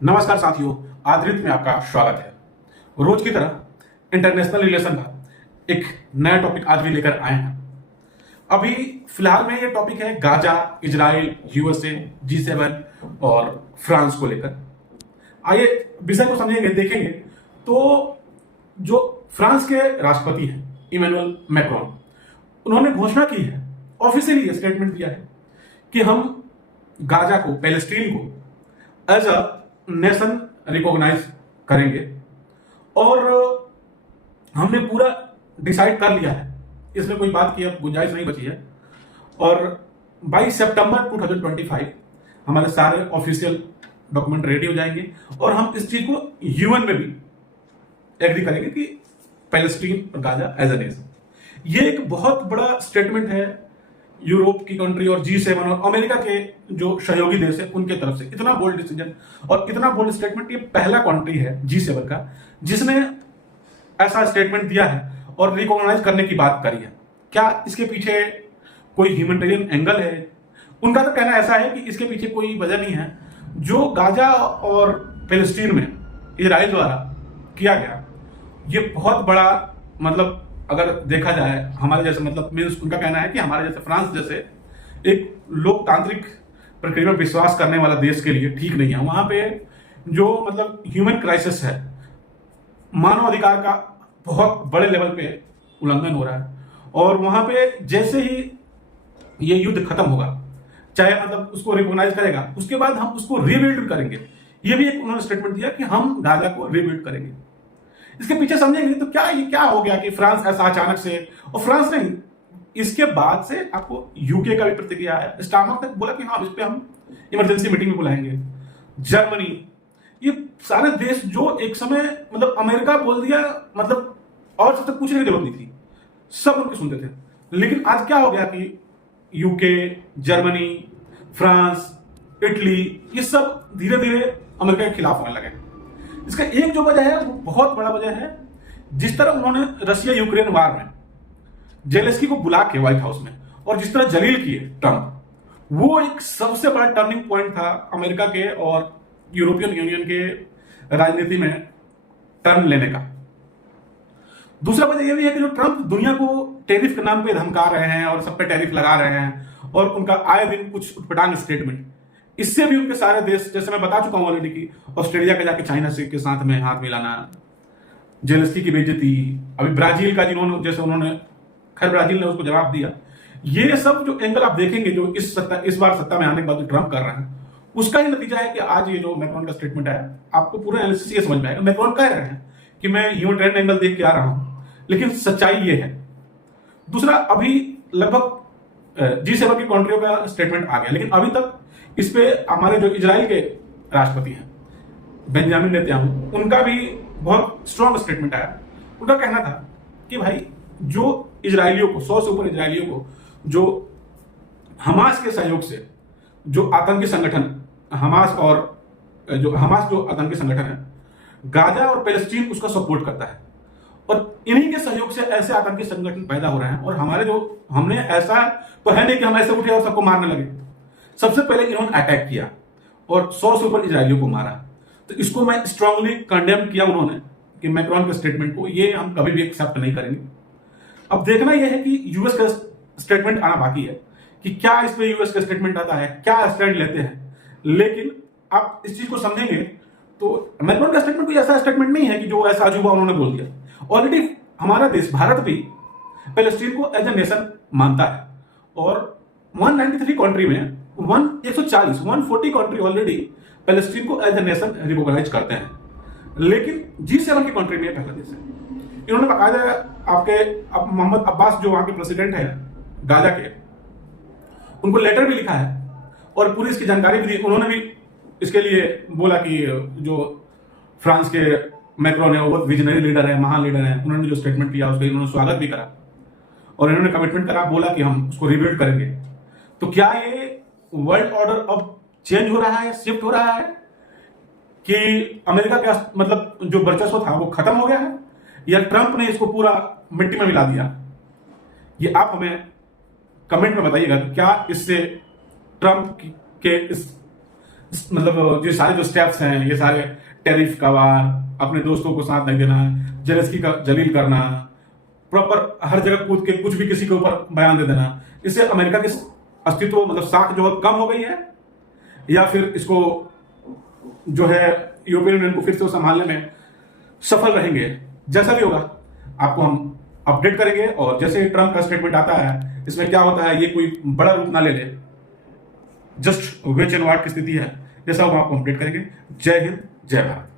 नमस्कार साथियों, आधृत में आपका स्वागत है। रोज की तरह इंटरनेशनल रिलेशन का एक नया टॉपिक आज भी लेकर आए हैं। अभी फिलहाल में ये टॉपिक है गाजा, इजराइल, यूएसए, G7 और फ्रांस को लेकर। आइए विषय को समझेंगे, देखेंगे। तो जो फ्रांस के राष्ट्रपति हैं इमैनुअल मैक्रोन, उन्होंने घोषणा की है, ऑफिशियली स्टेटमेंट दिया है कि हम गाजा को, पैलेस्टीन को एज अ नेशन रिकॉग्नाइज करेंगे और हमने पूरा डिसाइड कर लिया है, इसमें कोई बात की अब गुंजाइश नहीं बची है। और 22 सितंबर 2025 हमारे सारे ऑफिशियल डॉक्यूमेंट रेडी हो जाएंगे और हम इस चीज को यूएन में भी एग्री करेंगे कि पैलेस्टीन और गाजा एज ए नेशन। ये एक बहुत बड़ा स्टेटमेंट है यूरोप की कंट्री और G7 और अमेरिका के जो सहयोगी देश है उनके तरफ से। इतना बोल्ड डिसीजन और इतना बोल्ड स्टेटमेंट, ये पहला कंट्री है G7 का जिसने ऐसा स्टेटमेंट दिया है और रिकॉग्नाइज करने की बात करी है। क्या इसके पीछे कोई ह्यूमैनिटेरियन एंगल है? उनका तो कहना ऐसा है कि इसके पीछे कोई वजह नहीं है। जो गाजा और पैलेस्टीन में इजराइल द्वारा किया गया, ये बहुत बड़ा, मतलब अगर देखा जाए हमारे जैसे, मतलब मीन्स उनका कहना है कि हमारे जैसे फ्रांस जैसे एक लोकतांत्रिक प्रक्रिया में विश्वास करने वाला देश के लिए ठीक नहीं है। वहां पे जो मतलब ह्यूमन क्राइसिस है, मानव अधिकार का बहुत बड़े लेवल पे उल्लंघन हो रहा है और वहां पे जैसे ही ये युद्ध खत्म होगा, चाहे मतलब उसको रिकॉग्नाइज करेगा, उसके बाद हम उसको रिबिल्ड करेंगे। ये भी एक उन्होंने स्टेटमेंट दिया कि हम गाजा को रिबिल्ड करेंगे। इसके पीछे समझेंगे तो क्या ये क्या हो गया कि फ्रांस ऐसा अचानक से, और फ्रांस नहीं, इसके बाद से आपको यूके का भी प्रतिक्रिया आया। स्टार्मर तक बोला कि हाँ, इस पे हम इमरजेंसी मीटिंग में बुलाएंगे। जर्मनी, ये सारे देश जो एक समय मतलब अमेरिका बोल दिया, मतलब और सबसे पूछने की जरूरत नहीं थी, सब उनके सुनते थे। लेकिन आज क्या हो गया कि यूके, जर्मनी, फ्रांस, इटली, ये सब धीरे धीरे अमेरिका के खिलाफ होने लगे। इसका एक जो वजह है वो बहुत बड़ा वजह है, जिस तरह उन्होंने रशिया यूक्रेन वार में जेलेंस्की को बुला के व्हाइट हाउस में और जिस तरह जलील किए ट्रंप, वो एक सबसे बड़ा टर्निंग पॉइंट था अमेरिका के और यूरोपियन यूनियन के राजनीति में टर्न लेने का। दूसरा वजह यह भी है कि जो ट्रंप दुनिया को टैरिफ के नाम पे धमका रहे हैं और सब पे टैरिफ लगा रहे हैं और उनका आए दिन कुछ उटपटांग स्टेटमेंट, इससे भी उनके सारे देश, जैसे मैं बता चुका हूं ऑलरेडी कि ऑस्ट्रेलिया के जाके चाइना से के साथ में हाथ मिलाना, जेलेंस्की की बेइज्जती, अभी ब्राजील का जिन्होंने, जैसे उन्होंने, खैर ब्राजील ने उसको जवाब दिया। ये सब जो एंगल आप देखेंगे जो इस बार सत्ता में आने के बाद जो ट्रंप कर रहे हैं, उसका ही नतीजा है कि आज ये जो मैक्रोन का स्टेटमेंट आया, आपको पूरा एनालिसिस ये समझ में आएगा। मैक्रोन कह रहे हैं कि मैं ह्यूमैनिटेरियन एंगल देख के आ रहा हूं, लेकिन सच्चाई ये है। दूसरा, अभी लगभग G7 की कंट्रियों का स्टेटमेंट आ गया, लेकिन अभी तक इस पे हमारे जो इजराइल के राष्ट्रपति हैं बेंजामिन नेतन्याहू, उनका भी बहुत स्ट्रॉन्ग स्टेटमेंट आया। उनका कहना था कि भाई, जो इजरायलियों को, 100 से ऊपर इजरायलियों को जो हमास के सहयोग से जो आतंकी संगठन हमास जो आतंकी संगठन है, गाजा और पैलेस्टीन उसका सपोर्ट करता है और इन्हीं के सहयोग से ऐसे आतंकी संगठन पैदा हो रहे हैं। और हमने ऐसा तो है नहीं कि हम ऐसे उठे और सबको मारने लगे। सबसे पहले इन्होंने अटैक किया और 100 से ऊपर इजरायलियों को मारा। तो इसको मैं स्ट्रांगली कंडेम किया उन्होंने कि मैक्रोन के स्टेटमेंट को, ये हम कभी भी एक्सेप्ट नहीं करेंगे। अब देखना यह है कि यूएस का स्टेटमेंट आना बाकी है कि क्या इस पे यूएस का स्टेटमेंट आता है, क्या स्टैंड लेते हैं। लेकिन आप इस चीज को समझेंगे तो मैक्रोन का स्टेटमेंट कोई ऐसा स्टेटमेंट नहीं है कि जो ऐसा अजूबा उन्होंने बोल दिया। ऑलरेडी हमारा देश भारत भी पैलेस्टीन को एज ए नेशन मानता है और 193 कंट्री में 140 कंट्री ऑलरेडी पैलेस्टीन को एज ए नेशन रिकॉग्नाइज करते हैं। लेकिन G7 की कंट्री में पहला देश है। इन्होंने बकायदा आपके मोहम्मद अब्बास जो वहां के प्रेसिडेंट है गाजा के, उनको लेटर भी लिखा है और पूरी इसकी जानकारी भी दी। उन्होंने भी इसके लिए बोला कि जो फ्रांस के मैक्रोन है वो बहुत विजनरी लीडर है, महान लीडर है। उन्होंने जो स्टेटमेंट किया उसका इन्होंने स्वागत भी करा और इन्होंने कमिटमेंट करा, बोला कि हम उसको रिबिल्ड करेंगे। तो क्या ये वर्ल्ड ऑर्डर अब चेंज हो रहा है, शिफ्ट हो रहा है कि अमेरिका का मतलब जो वर्चस्व था वो खत्म हो गया है, या ट्रंप ने इसको पूरा मिट्टी में मिला दिया? ये आप हमें कमेंट में बताइएगा कि क्या इससे ट्रंप के इस मतलब जो सारे जो स्टेप्स हैं, ये सारे टैरिफ का वार, अपने दोस्तों को साथ नहीं देना, जेलेस्की का जलील करना, प्रॉपर हर जगह कूद के कुछ भी किसी के ऊपर बयान दे देना, इससे अमेरिका की अस्तित्व मतलब साख जो है कम हो गई है, या फिर इसको जो है यूरोपियन यूनियन को फिर से संभालने में सफल रहेंगे। जैसा भी होगा आपको हम अपडेट करेंगे, और जैसे ट्रम्प का स्टेटमेंट आता है इसमें क्या होता है, ये कोई बड़ा रूप ना ले ले, जस्ट वेट एंड वाच की स्थिति है, जैसा वो आपको अपडेट करेंगे। जय हिंद, जय भारत।